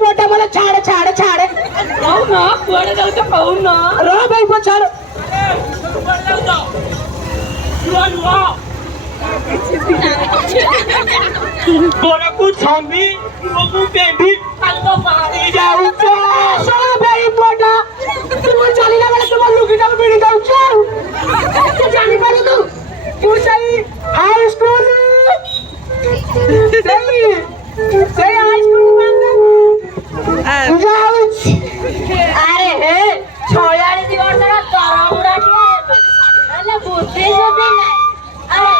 पोटा मला छाड़ छाड़ छाड़ कहू ना कुआड़े जाऊ तो कहू ना रो भाई को छाड़ गोरा कुछ छामी वो बेबी कल तो पानी जाऊ तो सो भाई पोटा तुम चली ना वाला तुम लुकीटा में बिड़ी जाऊ छाड़ तू जानी पाले तू सही हाई स्कूल सही हाई स्कूल जाऊ अरे हे छोयाड़ी दी वर्ष ना तरंगुड़ा के अरे बुद्धि सुद्धि नहीं अरे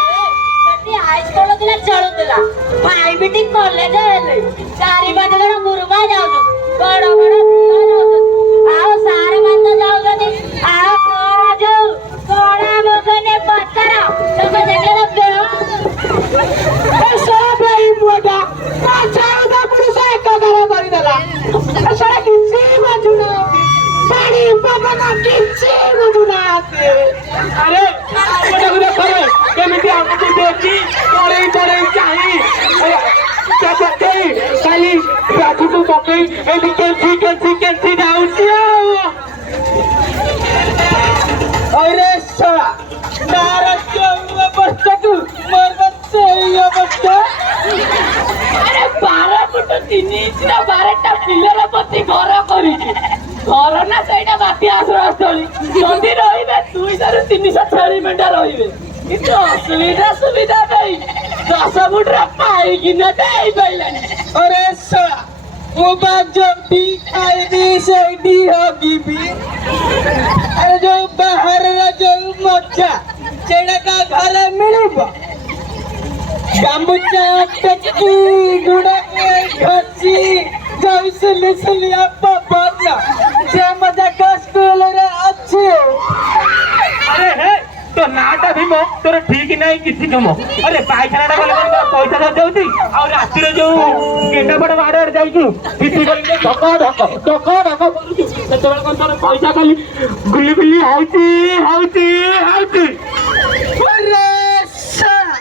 ସେଠି ହାଇସ୍କୁଲ ଥିଲା ଚଳୁଥିଲା ପ୍ରାଇଭେଟ କଲେଜ ହେଲେ 4-5 ଜଣ ଗୁରୁମା ଯାଉଛନ୍ତି ବଡ ବଡ ଝିଅ ଯାଉଛନ୍ତି ଆଉ ସାର୍ ମାନେ ଯାଉଛନ୍ତି ଆଉ କଣ ଯୋଉ କଣା ମଗନେ ପଥର ତମେ ଦେଖିଲ ବେହ ସବୁ ଏଇ ପୁଅଟା ଚାଉଦା ପୁରୁଷ ଏକାକାର କରିଦେଲା ସେଟା କିଛି ବୁଝୁନା ପାଣି ପବନ କିଛି ବୁଝୁନାହାନ୍ତି अरे आपको देखो केमिति आपको देखी तोरे तोरे चाही क्या करते खाली राखी तो पकई एदी कैंसी जाउची अरे साला नारा के अवस्था तू मोर बच्चे ये अवस्था अरे 12 फुट 3 इंच ना 12टा पिलर पति घर करिछि घर ना ସେଇଟା ବାତି ଆଶ୍ରୟସ୍ଥଳୀ ଯଦି ରହିବେ 200-300 ଛେଳି ମେଣ୍ଢା ରହିବେ କିନ୍ତୁ ଅସୁବିଧା ସୁବିଧା ନାହିଁ 10 ଫୁଟର ପାଇକିନା ଦେଇ ପାଇଲାନି अरे साला वो बात जब भी खाएगी सही होगी अरे जो बाहर जो मच्छा चेड़ा का घर मिलेगा गामुचा टचकी गुड़ा घसी जब सुली आप बदला जे मजा का स्कूल रे अच्छे अरे हे तो नाटा भी मो तोर ठीक नहीं किसी कमो अरे पायखानाटा गले पैसा द देउती आ राती रे जो गेंडा बड़ बाड़र जाई कि किसी गली धक सेतबेल कोन तोर पैसा खाली गुली गुली हाउती अरे साला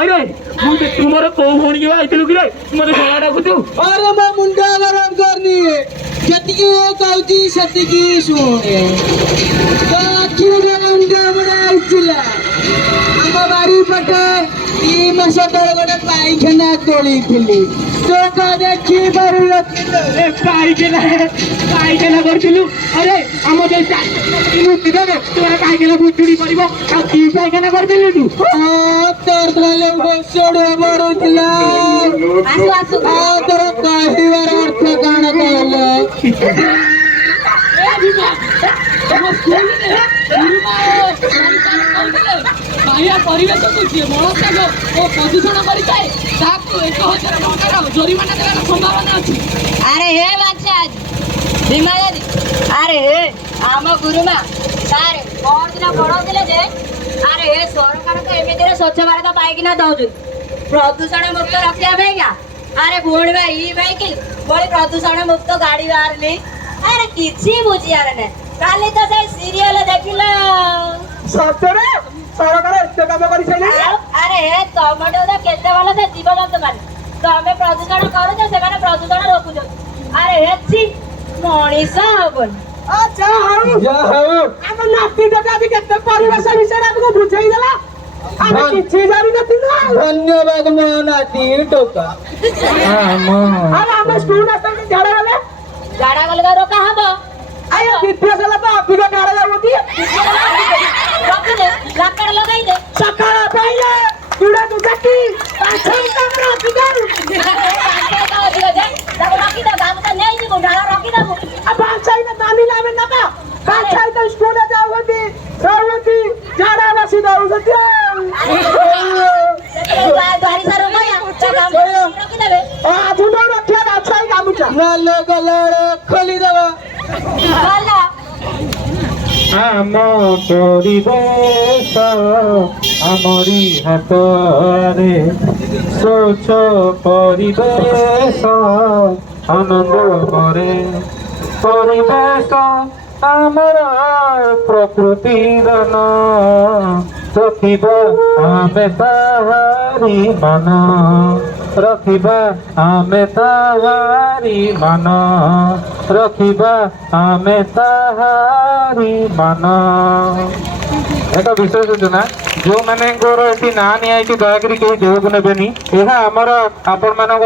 अरे मुझे तुम्हारे को होनी के आइतलु कि रे मते गला डाकुतु अरे मैं मुंडा गरम करनी है जतिकी कहती सतिकी सुने तो आखिर मुंडा बड़ा उचला हम बारी पटे ई मास तळ गोटे पाइखाना तोली थिली तो का देखी बारी ए पाइखाना करथिलु अरे हम जे मुक्ति देबे तोरा पाइखाना बुचुडी परिबो आ की पाइखाना करथिलु तू हां तोर तले भोसड़ मरुतला आसु आसु आ तोर कहिवार अर्थ काण कहले बाह्य परिवेश को मलत्याग ओ प्रदूषण करिଥାଏ ତାକୁ 1000 ଟଙ୍କାର ଜରିମାନା ଦେବାର ସମ୍ଭାବନା ଅଛି अरे हे बच्चा भीमा दादी अरे हे आम गुरुमा सारे दिन पढ़ाते जे अरे हे सरकार तो एमती स्वच्छ भारत पाइकिना दौर प्रदूषण मुक्त रखा पाइका अरे भुणी भाई भाई कि बड़ी प्रदूषण मुक्त गाड़ी बाहरली अरे किसी बुझियार ना काली तो से सीरियल देखिल सतरे सरकार एते काम करि छैले अरे हे टमाटो दा केते वाला से जीवजंतु मान तमे प्रदूषण करू से माने प्रदूषण रोकु अरे हे छी मनीष हबन अच्छा हाउ हम नाती दादा भी केते परिवेश विषय आपको बुझाई देला हम किछि जानि नथिलु धन्यवाद मो नाती टोका हां हम स्कूल आस्ते झाड़ा गले रोका हबो आयो विद्याशाला तो अभिगा झाड़ा जाउती रखिदे लाकड़ लगाई दे सकाळ पाइले गुडा दुकाटी पाछै तमरा बिगारू रखी दे गाम नहीं जी ढाला रखी दे अब पाछै ना नानी लावे ना का पाछै तो स्कूल जाउती रहउती झाड़ा बसी दउती बारी सारो गया काम रखी देबे आ दुनो रखिया पाछै गामुचा नाले गलाड़े खोली देबा गला आम परिवेश आमरी हाथरे स्वच्छ परिवेश आनंद मरे परिवेश आमर प्रकृति दान ରଖିବା ଆମେ ତାହାରି ମାନ, ରଖିବା ଆମେ ତାହାରି ମାନ, ରଖିବା ଆମେ ତାହାରି ମାନ। ଏକ ବିଶେଷ ସୂଚନା, ଯେଉଁମାନଙ୍କର ଏଠି ନାଁ ନିଆଯାଇଛି ଦୟାକରି କେହି ଯୋଗକୁ ନେବେନି। ଏହା ଆମର ଆପଣମାନଙ୍କ